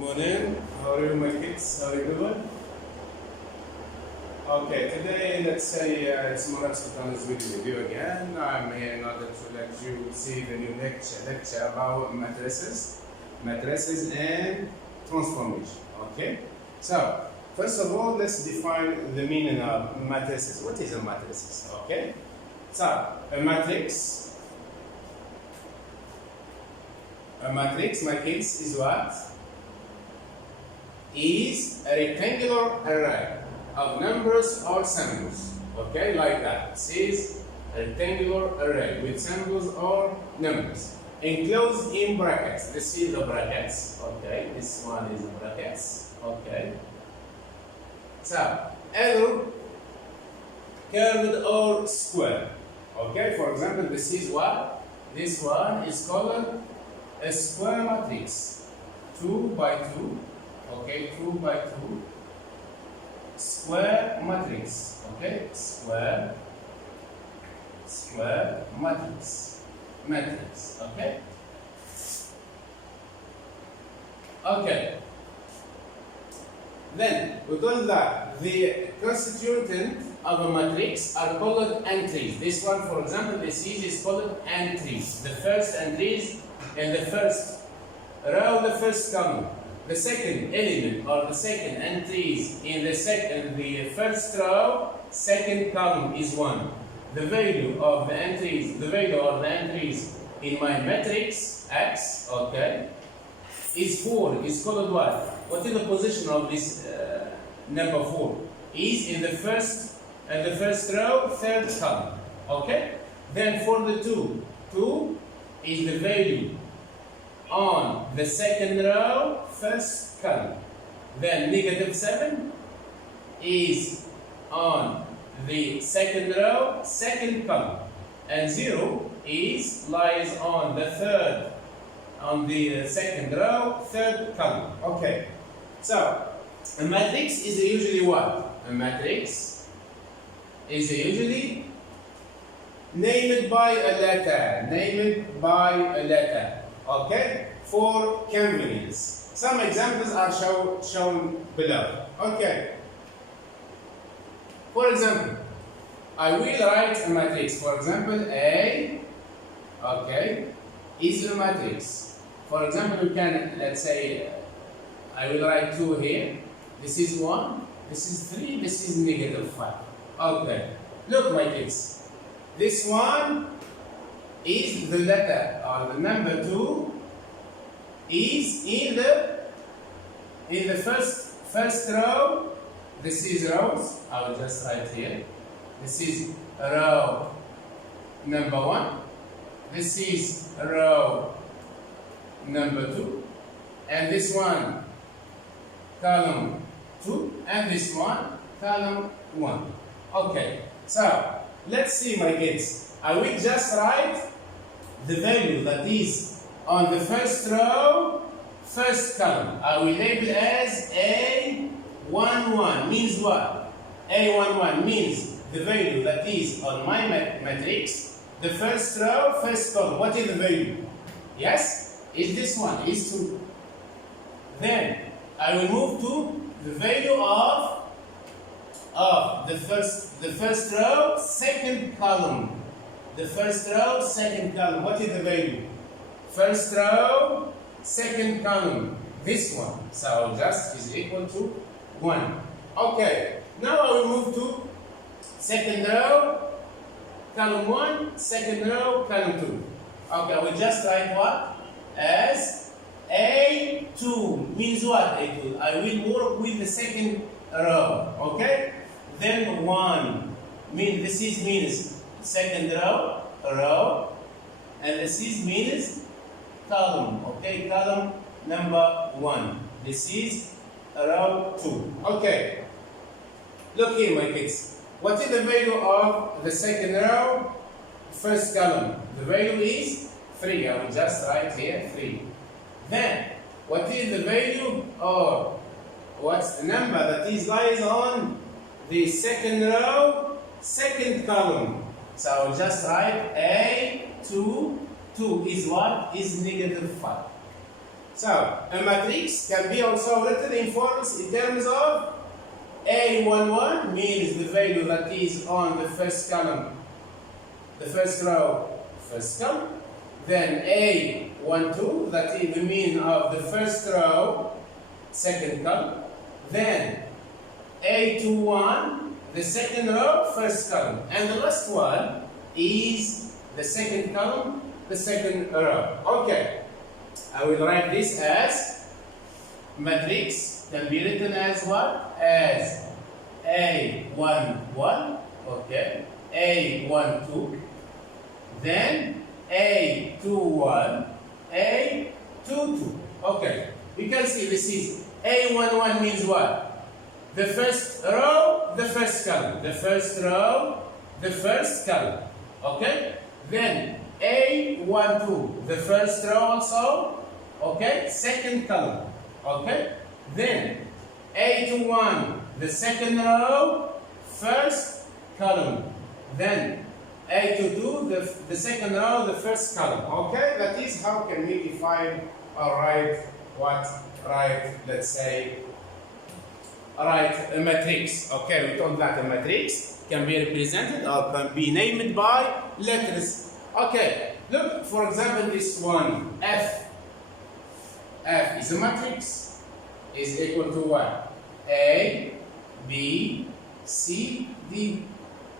Morning. How are you, my kids? How are you doing? Okay, today let's say it's Matrices Class with you again. I'm here in order to let you see the new lecture about matrices and transformation. Okay. So first of all, let's define the meaning of matrices. What is a matrices? Okay. So a matrix, my kids, is what? Is a rectangular array of numbers or symbols. Okay, like that. It is a rectangular array with symbols or numbers enclosed in brackets. This is the brackets. Okay, this one is the brackets. Okay. So either curved or square. Okay, for example, this is what? This one is called a square matrix. 2 by 2. Okay, 2 by 2 square matrix. Okay, square matrix. Okay. Okay. Then we call that the constituent of a matrix are called entries. This one, for example, this is called entries. The first entries in the first row, the first column. The second element or the second entries in the first row, second column is 1. The value of the entries, in my matrix X, okay, is 4. Is called what? What is the position of this number 4? Is in the first row, third column. Okay. Then for the 2 is the value on the second row, first column. Then -7 is on the second row, second column. And 0 lies on the second row, third column. Okay. So a matrix is usually what? A matrix is usually named by a letter. Okay, for convenience. Some examples are shown below. Okay. For example, I will write a matrix. For example, A, okay, is a matrix. For example, we can, let's say, I will write 2 here. This is 1, this is 3, this is -5. Okay. Look, my kids. This one is the letter or the number 2 is in the first row. This is rows. I will just write here. This is row number 1. This is row number 2, and this one column 2, and this one column 1. Okay. So let's see, my kids. I will just write the value that is on the first row, first column. I will label as A11. Means what? A11 means the value that is on my matrix, the first row, first column. What is the value? Yes? Is this one? Is 2. Then I will move to the value of the first row, second column. The first row, second column. What is the value? First row, second column. This one. So just is equal to 1. Okay. Now I will move to second row, column 1, second row, column 2. Okay, I will just write what? As A2. Means what? A2. I will work with the second row. Okay? Then 1. This means second row, and this means column. Okay, column number 1. This is row 2. Okay. Look here, my kids. What is the value of the second row, first column? The value is 3. I will just write here 3. Then, what is the value, or what's the number that lies on the second row, second column? So I will just write A2. 2 is what? Is -5. So a matrix can be also written in forms in terms of A11 means the value that is on the first column, the first row, first column. Then A12, that is the mean of the first row, second column. Then A21, the second row, first column. And the last one is the second column, the second row. Okay, I will write this as matrix, can be written as what? As A11, okay, A12, then A21, A22. Okay, you can see this is A11 means what? The first row, the first column. The first row, the first column. Okay? Then A12, the first row also. Okay? Second column. Okay? Then A21, the second row, first column. Then A22, the second row, the first column. Okay? That is how can we define or write what? Write, let's say, write a matrix. Okay, we told that a matrix can be represented or can be named by letters. Okay, look, for example, this one, F. F is a matrix, is equal to what? A, B, C, D.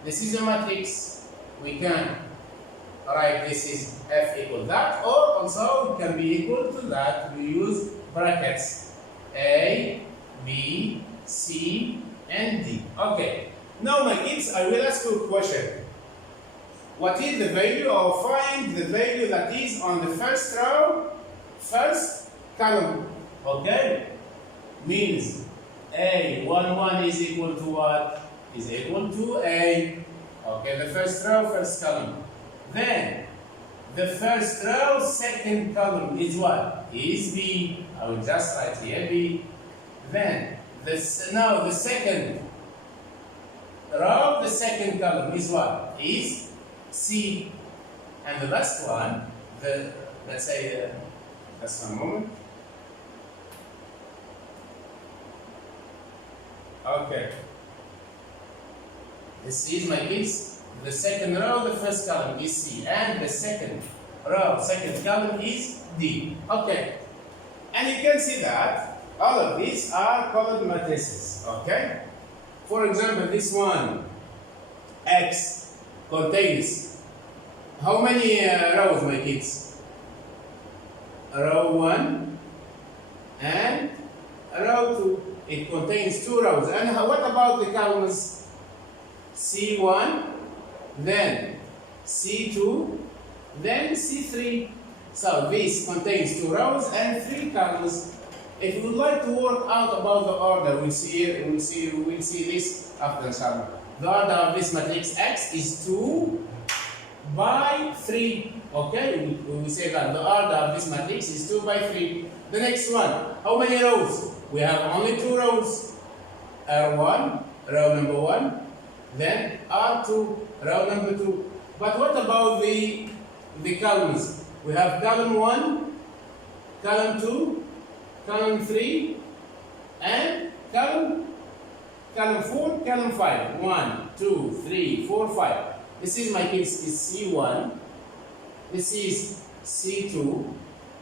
This is a matrix. We can write this is F equal that, or also it can be equal to that. We use brackets. A, B, C, and D. Okay. Now, my kids, I will ask you a question. What is the value, or find the value that is on the first row, first column? Okay? Means A11 is equal to what? Is equal to A. Okay, the first row, first column. Then, the first row, second column is what? Is B. I will just write here B. Then, now the second row, the second column is what? Is C. And the last one, let's say, just one moment. Okay. This is my kids. The second row, the first column is C. And the second row, second column is D. Okay. And you can see that all of these are colored matrices. Okay? For example, this one, X, contains how many rows, my kids? Row 1 and row 2. It contains 2 rows. And what about the columns? C1, then C2, then C3. So this contains 2 rows and 3 columns. If you would like to work out about the order, we'll see this after inshallah. The order of this matrix X is 2 by 3. Okay, we will say that the order of this matrix is 2 by 3. The next one, how many rows? We have only 2 rows. R1, row number 1, then R2, row number 2. But what about the columns? We have column 1, column 2, column 3, and column 4, column 5. 1, 2, 3, 4, 5. This is my kids is C1. This is C2.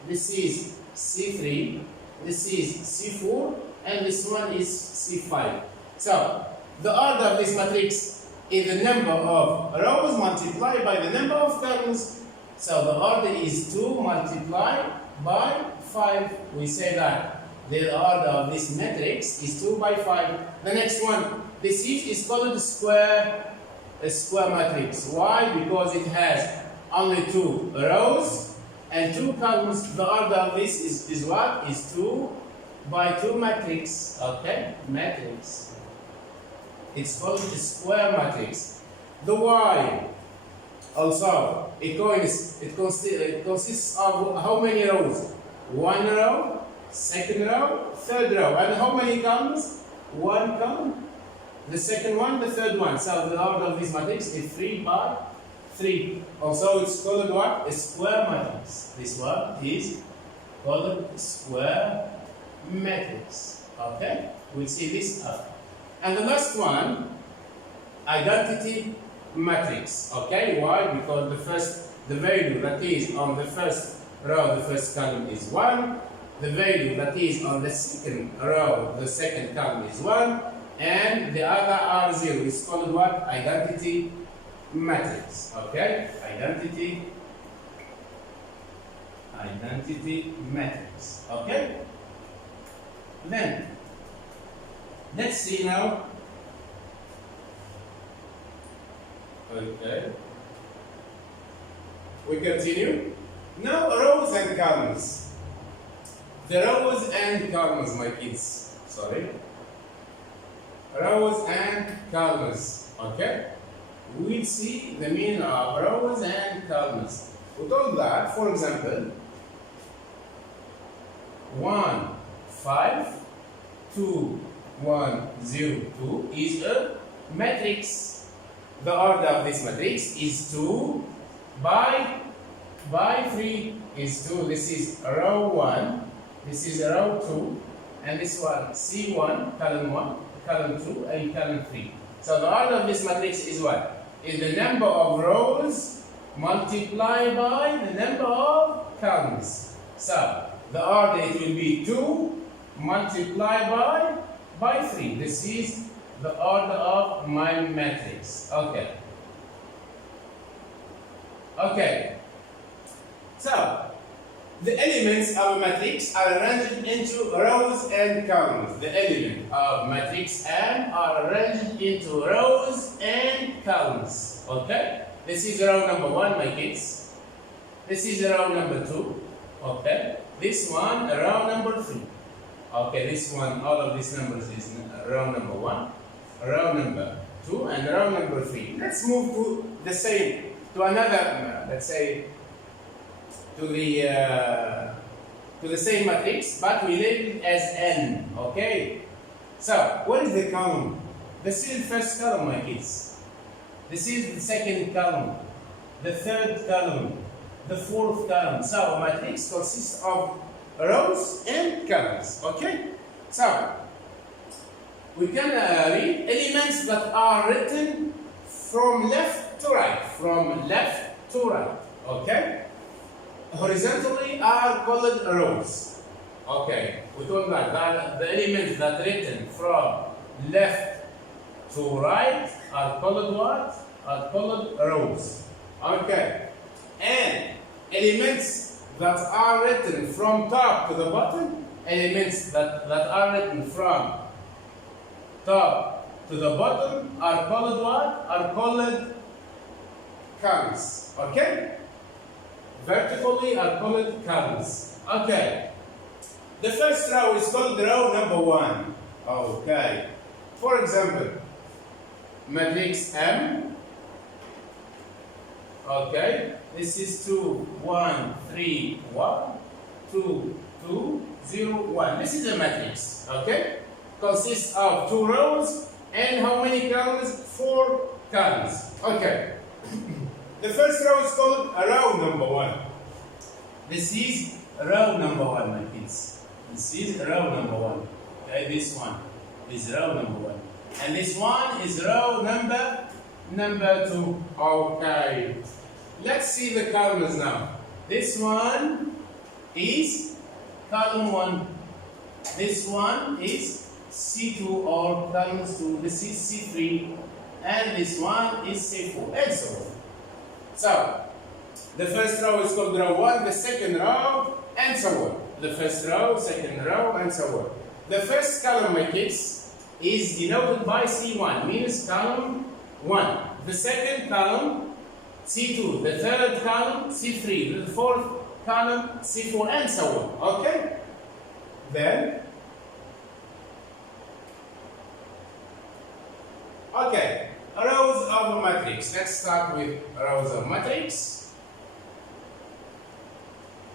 This is C3. This is C4. And this one is C5. So, the order of this matrix is the number of rows multiplied by the number of columns. So, the order is 2 multiplied by 5. We say that the order of this matrix is 2 by 5. The next one, this is called a square matrix. Why? Because it has only 2 rows and 2 columns. The order of this is what? Is 2 by 2 matrix. Okay? Matrix. It's called a square matrix. The Y also, it consists of how many rows? 1 row, second row, third row. And how many columns? 1 column. The second one, the third one. So the order of this matrix is 3 by 3. Also, it's called what? A square matrix. This one is colored square matrix. Okay, we'll see this after. And the last one, identity matrix. Okay, why? Because the value that is on the first row, the first column is 1. The value that is on the second row, the second column is 1. And the other are 0. It's called what? Identity matrix. Okay, identity matrix. Okay, then let's see now. Okay, we continue now. Rows and columns. The rows and columns, my kids, sorry, rows and columns. Okay, we'll see the meaning of rows and columns. We told that, for example, 1 5 2 1 0 2 is a matrix. The order of this matrix is 2 by 3 is 2. This is row 1, this is row 2, and this one C1, column 1, column 2, and column 3. So the order of this matrix is what? Is the number of rows multiplied by the number of columns. So the order, it will be 2 multiplied by 3. This is the order of my matrix. Okay. Okay. So the elements of a matrix are arranged into rows and columns. The element of matrix M are arranged into rows and columns. Okay. This is row number 1, my kids. This is row number 2. Okay. This one, row number 3. Okay, this one, all of these numbers is row number 1, row number 2, and row number 3. Let's move to another, let's say, to the same matrix, but we label it as N. Okay. So, what is the column? This is the first column, my kids. This is the second column, the third column, the fourth column. So a matrix consists of rows and columns. Okay? So we can read elements that are written from left to right. From left to right. Okay? Horizontally are called rows. Okay. We told that the elements that are written from left to right are called what? Are called rows. Okay. And elements that are written from top to the bottom, elements that are written from top to the bottom are called what? Are called columns. Okay? Vertically are called columns. Okay. The first row is called row number 1. Okay. For example, matrix M. Okay. This is 2, 1, 3, 1, 2, 2, 0, 1. This is a matrix. Okay. Consists of 2 rows and how many columns? 4 columns. Okay. The first row is called row number 1. This is row number 1, my kids. This is row number 1. Okay, this one is row number 1. And this one is row number 2. Okay. Let's see the columns now. This one is column 1. This one is C2 or column 2. This is C3. And this one is C4. And so on. So, the first row is called row 1, the second row, and so on. The first row, second row, and so on. The first column, my kids, is denoted by C1, means column 1. The second column, C2. The third column, C3. The fourth column, C4, and so on. Okay? Then, okay, rows of a matrix. Let's start with rows of matrix.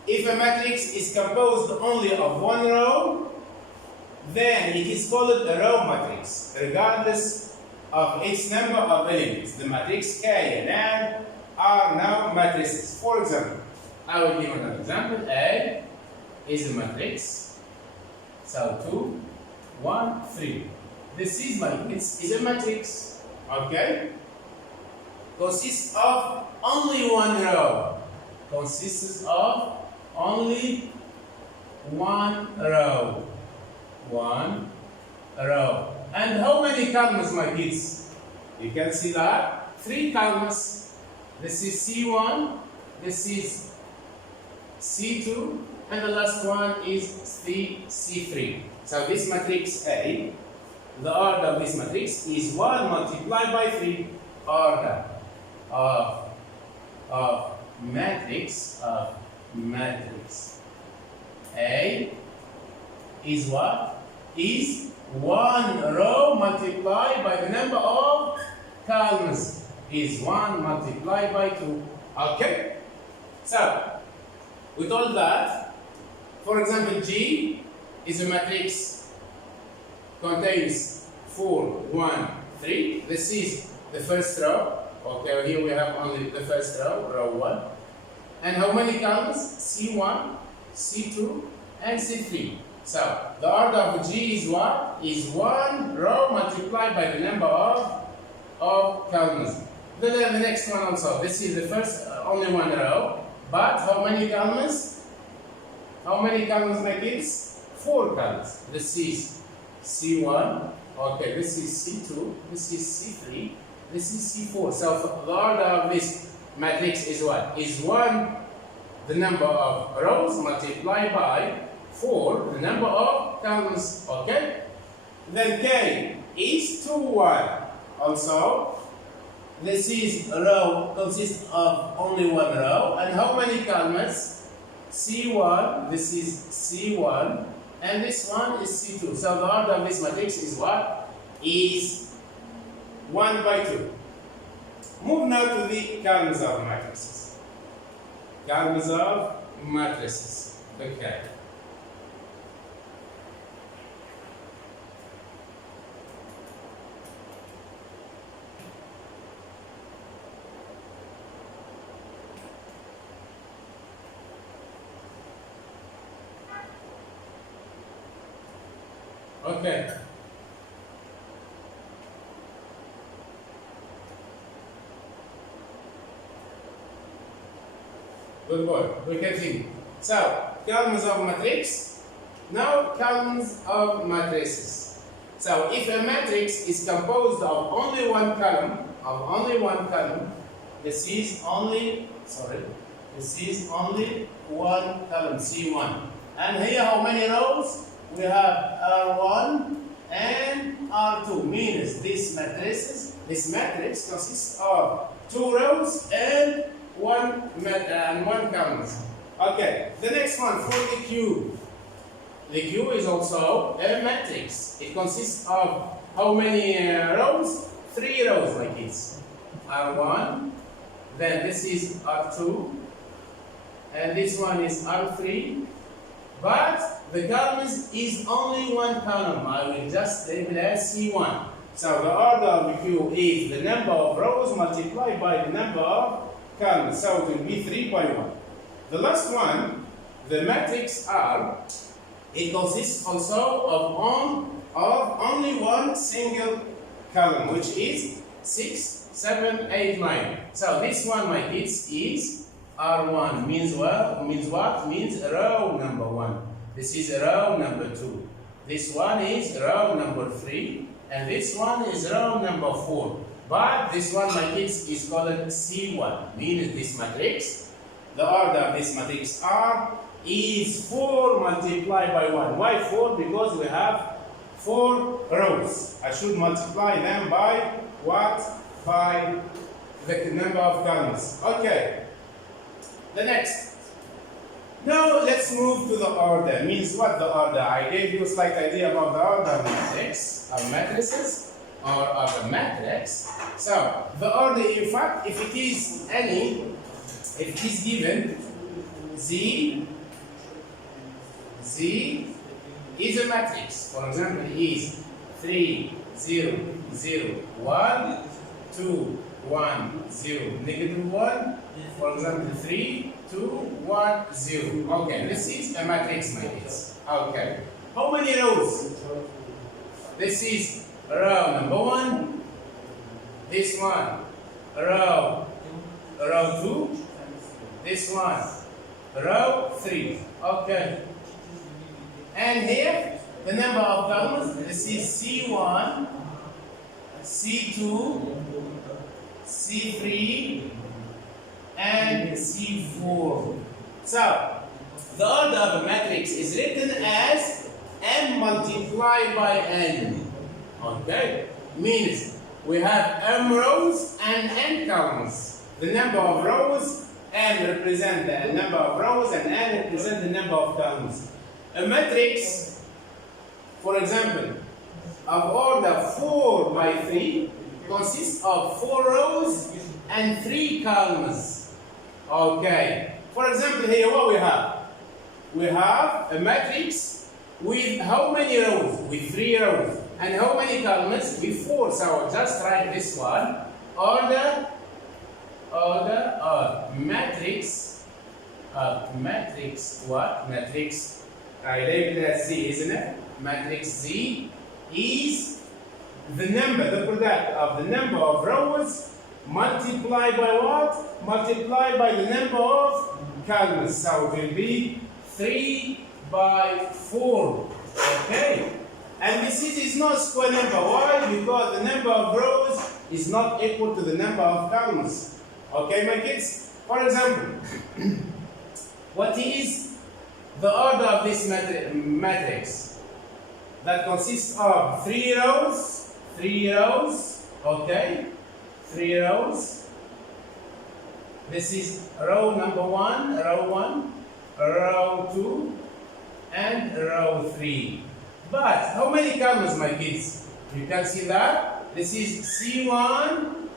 If a matrix is composed only of one row, then it is called a row matrix, regardless of its number of elements. The matrix K and N are now matrices. For example, I will give an example. A, is a matrix. So 2, 1, 3. This is a matrix. Okay? Consists of only one row. Consists of only one row. One row. And how many columns, my kids? You can see that. 3 columns. This is C1, this is C2, and the last one is C3. So this matrix A, the order of this matrix is 1 multiplied by 3. Order of matrix A is what? Is 1 row multiplied by the number of columns. Is 1 multiplied by 2. Okay? So, with all that, for example, G is a matrix contains 4, 1, 3. This is the first row. Okay, here we have only the first row, row 1. And how many columns? C1, C2, and C3. So, the order of G is what? Is 1 row multiplied by the number of columns. The next one also. This is the first, only 1 row. But how many columns? How many columns, my kids? 4 columns. This is C1. Okay, this is C2. This is C3. This is C4. So the order of this matrix is what? Is 1, the number of rows multiplied by 4, the number of columns. Okay? Then K is 2, 1. Also, this is a row consists of only 1 row. And how many columns? C1, this is C1, and this one is C2. So the order of this matrix is what? Is 1 by 2. Move now to the columns of matrices. Columns of matrices. Okay. Okay. Good boy. We continue. So, columns of matrix. Now, columns of matrices. So, if a matrix is composed of only one column, this is only one column, C1. And here, how many rows? We have R1 and R2. Means this matrix consists of 2 rows and one column. Okay, the next one for the Q. The Q is also a matrix. It consists of how many rows? 3 rows, my kids. R1, then this is R2, and this one is R3. But the columns is only 1 column. I will just label as C1. So the order of the Q is the number of rows multiplied by the number of columns. So it will be 3 by 1. The last one, the matrix R, it consists also of only one single column, which is 6, 7, 8, 9. So this one, my kids, is R1. Means what? Means row number 1. This is row number 2. This one is row number 3. And this one is row number 4. But this one, my kids, is called C1. Means this matrix, the order of this matrix R is 4 multiplied by 1. Why 4? Because we have 4 rows. I should multiply them by what? By the number of columns. Okay. The next. Now let's move to the order. Means what the order? I gave you a slight idea about the order of matrix, of matrices, or of a matrix. So the order, in fact, if it is given Z is a matrix. For example, is 3, 0, 0, 1, 2, 1, 0, negative 1. For example, 3, 2, 1, 0. Okay, this is a matrix, my kids. Okay. How many rows? This is row number 1. This one, row 2. This one, row 3. Okay. And here, the number of columns, this is C1, C2, C3, and C4. So, the order of a matrix is written as M multiplied by N. Okay? Means we have M rows and N columns. The number of rows, M represent the number of rows and N represent the number of columns. A matrix, for example, of order 4 by 3 consists of 4 rows and 3 columns. Okay. For example, here what we have? We have a matrix with how many rows? With 3 rows. And how many columns? With 4. So just write this one. Order of matrix what? Matrix, I labeled it as Z, isn't it? Matrix Z is the number, the product of the number of rows multiplied by what? Multiplied by the number of columns. So it will be 3 by 4. Okay? And this is not square number. Why? Because the number of rows is not equal to the number of columns. Okay, my kids? For example, what is the order of this matrix? That consists of 3 rows, okay? 3 rows. This is row number 1, row 2, and row 3. But how many columns, my kids? You can see that. This is C1,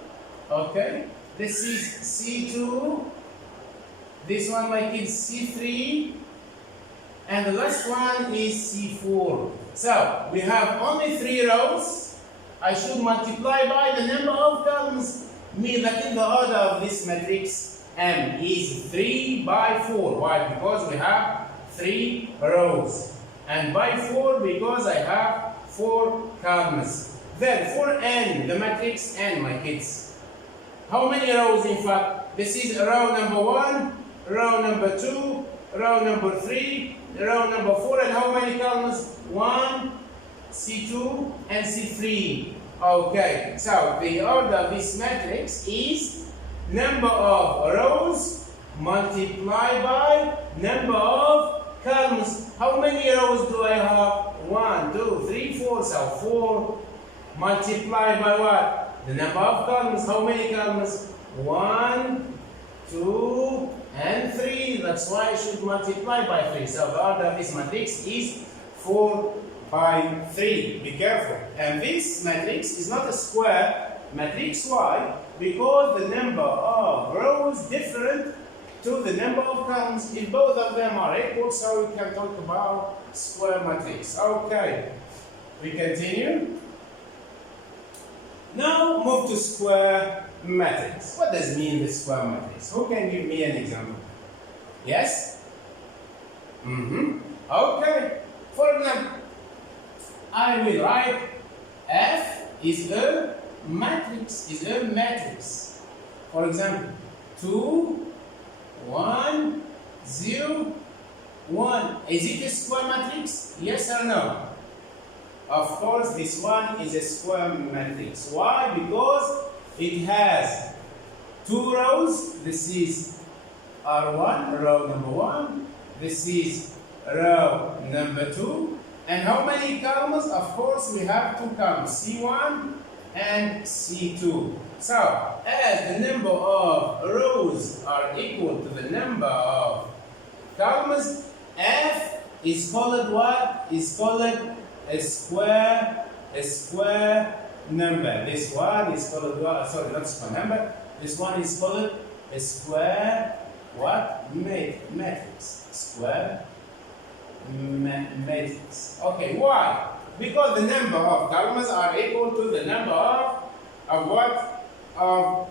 okay? This is C2. This one, my kids, C3. And the last one is C4. So, we have only 3 rows. I should multiply by the number of columns. Mean that in the order of this matrix, M is 3 by 4. Why? Because we have 3 rows. And by 4 because I have 4 columns. Then for N, the matrix N, my kids. How many rows in fact? This is row number 1, row number 2, row number 3, row number 4, and how many columns? 1, C2, and C3. Okay, so the order of this matrix is number of rows multiplied by number of columns. How many rows do I have? 1, 2, 3, 4. So 4 multiplied by what? The number of columns. How many columns? 1, 2, and 3. That's why I should multiply by 3. So the order of this matrix is 4 by 3. Be careful. And this matrix is not a square matrix. Why? Because the number of rows different to the number of columns. If both of them are equal, so we can talk about square matrix. Okay, we continue. Now move to square matrix. What does mean the square matrix? Who can give me an example? Yes? Okay. For example, I will write F is a matrix. For example, 2, 1, 0, 1. Is it a square matrix? Yes or no? Of course, this one is a square matrix. Why? Because it has 2 rows. This is R1, row number 1. This is row number 2. And how many columns? Of course, we have 2 columns, C1 and C2. So, as the number of rows are equal to the number of columns, F is called what? Is called a square number. This one is called what? Sorry, not square number. This one is called a square what? Matrix. Square matrix. Okay, why? Because the number of columns are equal to the number of what? Of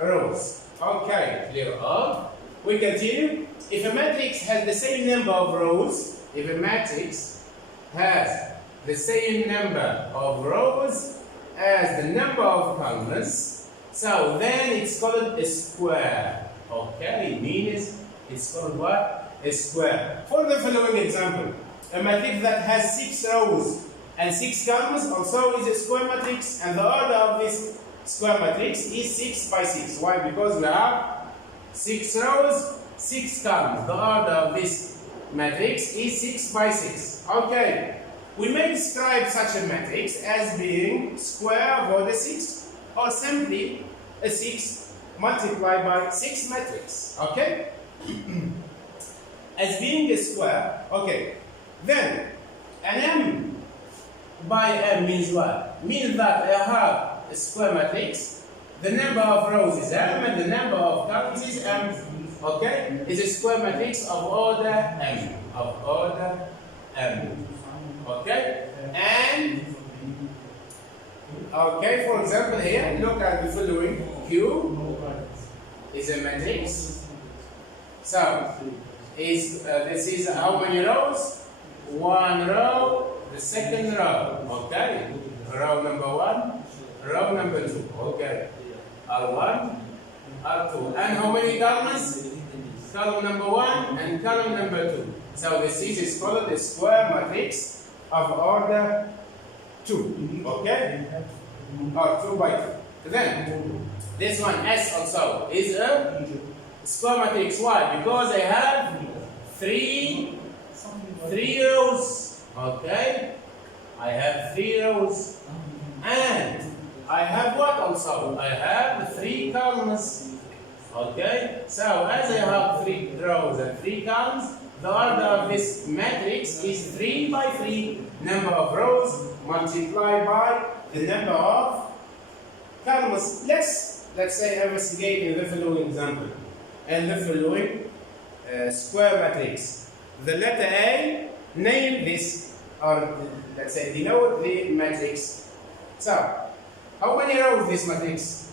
rows. Okay, clear all? We continue. If a matrix has the same number of rows, if a matrix has the same number of rows as the number of columns, so then it's called a square. Okay, it means it's called what? A square. For the following example, a matrix that has 6 rows and 6 columns also is a square matrix, and the order of this square matrix is 6 by 6. Why? Because we have 6 rows, 6 columns. The order of this matrix is 6 by 6. Okay, we may describe such a matrix as being square over the 6, or simply a 6 multiplied by 6 matrix. Okay? As being a square. Okay. Then, an m by m means what? Means that I have a square matrix, the number of rows is m and the number of columns is m. Okay? It's a square matrix of order m. Of order m. Okay? And, okay, for example here, look at the following. Q is a matrix. So, this is how many rows? 1 row, the second row. Okay? Row number 1, row number 2. Okay? R1, R2. And how many columns? Column number 1 and column number 2. So this is called the square matrix of order 2. Okay? Or 2 by 2. Then, this one S also is a square matrix. Why? Because I have 3 rows. Okay? I have 3 rows. And I have what also? I have 3 columns. Okay? So as I have 3 rows and 3 columns, the order of this matrix is 3 by 3. Number of rows multiplied by the number of columns. Let's say investigate in the following example. And the following square matrix. The letter A, name this, or let's say denote the matrix. So, how many rows this matrix?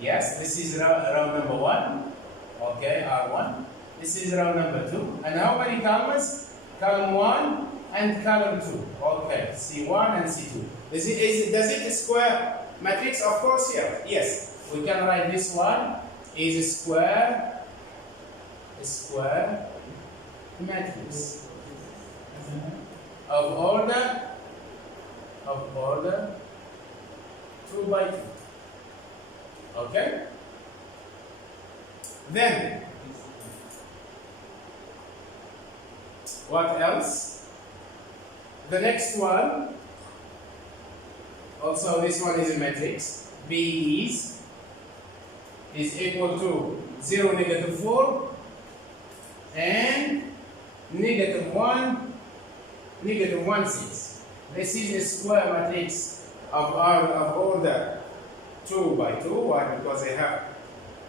Yes, this is row number 1. Okay, R1. This is row number 2. And how many columns? Column 1 and column 2. Okay, C1 and C2. Does it square matrix? Of course, yeah. Yes. We can write this one is a square matrix of order 2 by 2. Okay? Then, what else? The next one, also this one is a matrix. B is equal to 0, negative 4, and negative 1, negative 1, 6. This is a square matrix of order 2 by 2. Why? Because I have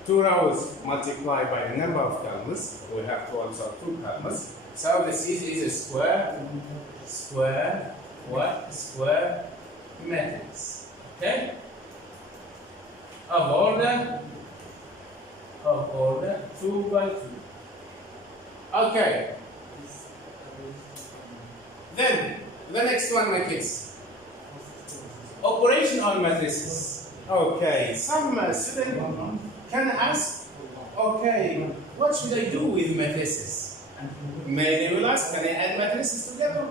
2 rows multiplied by the number of columns. We have to also 2 columns. So this is a square matrix. Okay? Of order 2 by 2. Okay. Then the next one, my kids. Operation on matrices. Okay. Some student can ask, okay, what should I do with matrices? Maybe they will ask, can I add matrices together?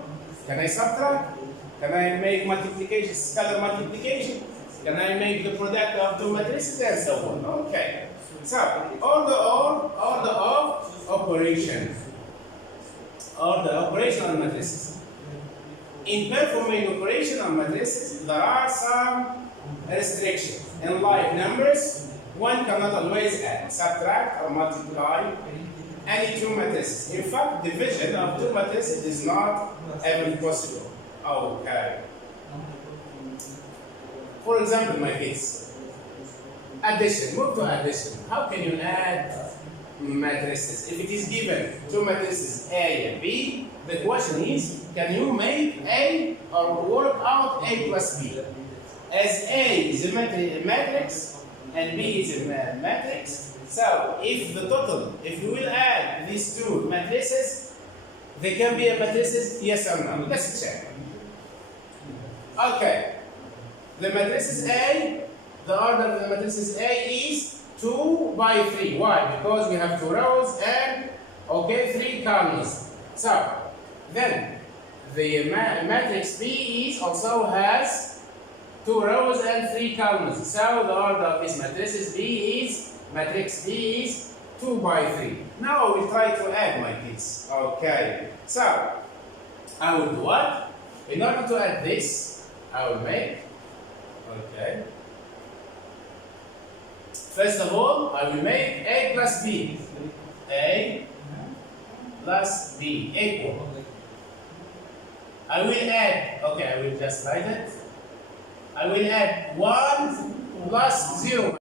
Can I subtract? Can I make multiplication, scalar multiplication? Can I make the product of 2 matrices and so on? Okay. So, order of operation. Order operation on matrices. In performing operation on matrices, there are some restrictions. In like numbers, one cannot always add, subtract, or multiply any 2 matrices. In fact, division of 2 matrices is not even possible. Okay. For example, my kids, addition. Move to addition. How can you add matrices? If it is given 2 matrices A and B, the question is, can you make A or work out A plus B? As A is a matrix and B is a matrix, So if the total, if you will add these two matrices, they can be a matrices, yes or no? Let's check. Okay. The matrices A, the order of the matrices A is 2 by 3. Why? Because we have 2 rows and, okay, 3 columns. So, then, the matrix B is also has 2 rows and 3 columns. So, the order of this matrices matrix B is 2 by 3. Now, I will try to add my kids. Okay. So, I will do what? In order to add this, I will make, okay. First of all, I will make A plus B. A plus B equal. I will add, okay, I will just write it. I will add 1 plus 0.